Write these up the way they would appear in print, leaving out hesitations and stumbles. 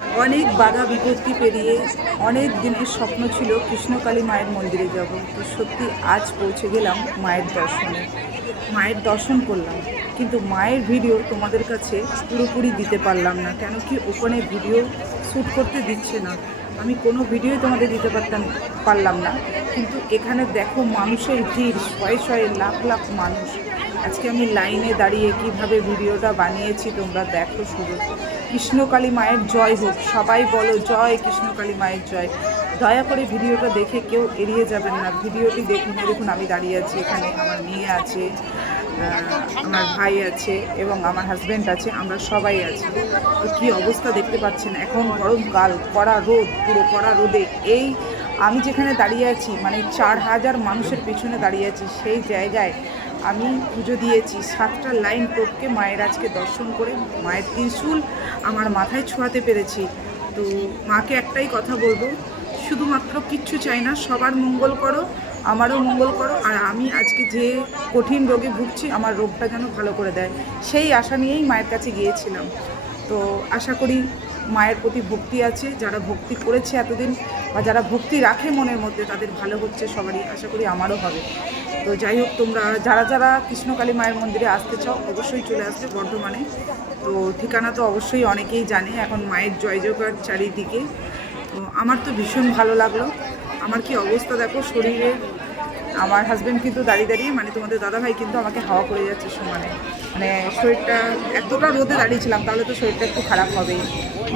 অনেক বাধা বিপত্তি পেরিয়ে অনেক দিনের স্বপ্ন ছিল কৃষ্ণকালী মায়ের মন্দিরে যাব। তো সত্যি আজ পৌঁছে গেলাম মায়ের দর্শনে। মায়ের দর্শন করলাম, কিন্তু মায়ের ভিডিও তোমাদের কাছে পুরোপুরি দিতে পারলাম না। কেন কি ওখানে ভিডিও শ্যুট করতে দিচ্ছে না। আমি কোনো ভিডিও তোমাদের দিতে পারলাম না। কিন্তু এখানে দেখো মানুষের ভিড়, শয়ে শয়ে লাখ লাখ মানুষ। আজকে আমি লাইনে দাঁড়িয়ে কিভাবে ভিডিওটা বানিয়েছি তোমরা দেখো শুধু। কৃষ্ণকালী মায়ের জয় হোক, সবাই বলো জয় কৃষ্ণকালী মায়ের জয়। দয়া করে ভিডিওটা দেখে কেউ এড়িয়ে যাবেন না। ভিডিওটি দেখুন, দেখুন আমি দাঁড়িয়ে আছি, এখানে আমার মেয়ে আছে, আমার ভাই আছে এবং আমার হাজব্যান্ড আছে, আমরা সবাই আছি। তো কী অবস্থা দেখতে পাচ্ছেন, এখন গরমকাল, কড়া রোদ, পুরো কড়া রোদে এই আমি যেখানে দাঁড়িয়ে আছি, মানে 4000 মানুষের পিছনে দাঁড়িয়ে আছি, সেই জায়গায় আমি পুজো দিয়েছি। 7টা লাইন টপকে মায়ের আজকে দর্শন করে মায়ের ত্রিশূল আমার মাথায় ছোঁয়াতে পেরেছি। তো মাকে একটাই কথা বলবো, শুধুমাত্র কিচ্ছু চাই না, সবার মঙ্গল করো, আমারও মঙ্গল করো। আর আমি আজকে যে কঠিন রোগে ভুগছি, আমার রোগটা যেন ভালো করে দেয়, সেই আশা নিয়েই মায়ের কাছে গিয়েছিলাম। তো আশা করি মায়ের প্রতি ভক্তি আছে, যারা ভক্তি করেছে এতদিন বা যারা ভক্তি রাখে মনের মধ্যে, তাদের ভালো হচ্ছে সবারই, আশা করি আমারও হবে। তো যাই হোক, তোমরা যারা যারা কৃষ্ণকালী মায়ের মন্দিরে আসতে চাও অবশ্যই চলে আসবে বর্ধমানে। তো ঠিকানা তো অবশ্যই অনেকেই জানে, এখন মায়ের জয় জয়কার চারিদিকে। তো আমার তো ভীষণ ভালো লাগলো। আমার কি অবস্থা দেখো শরীরে। আমার হাজব্যান্ড কিন্তু দাঁড়িয়ে দাঁড়িয়ে, মানে তোমাদের দাদাভাই কিন্তু আমাকে হাওয়া করে যাচ্ছে সমানে। মানে শরীরটা এতটা রোদে দাঁড়িয়েছিলাম, তাহলে তো শরীরটা একটু খারাপ হবেই,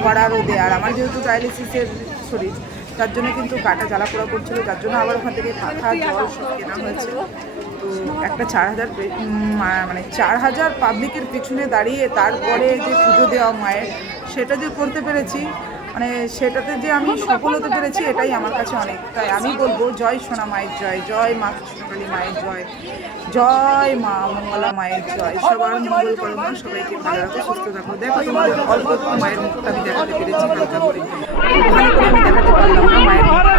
কড়া রোদে। আর আমার যেহেতু ডায়ালিসিসের শরীর, তার জন্য কিন্তু গাটা জ্বালা পোড়া করছিলো, যার জন্য আবার ওখান থেকে পাখা জল সব কেনা হয়েছে। তো একটা 4000 পাবলিকের পিছনে দাঁড়িয়ে তারপরে যে পুজো দেওয়া মায়ের, সেটা যে করতে পেরেছি, মানে সেটাতে যে আমি সফল হতে পেরেছি, এটাই আমার কাছে অনেক। তাই আমি বলবো জয় সোনা মায়ের জয়, জয় মা কৃষ্ণকালী মায়ের জয়, জয় মা মঙ্গলা মায়ের জয়। সবার মঙ্গল করো মা, সবাইকে ভালো রাখো, সুস্থ থাকো। দেখো তোমাদের অল্প মায়ের মুখটা আমি দেখাতে পেরেছি হালকা করে, ভালো করে আমি দেখাতে পারলাম না মায়ের মুখটা।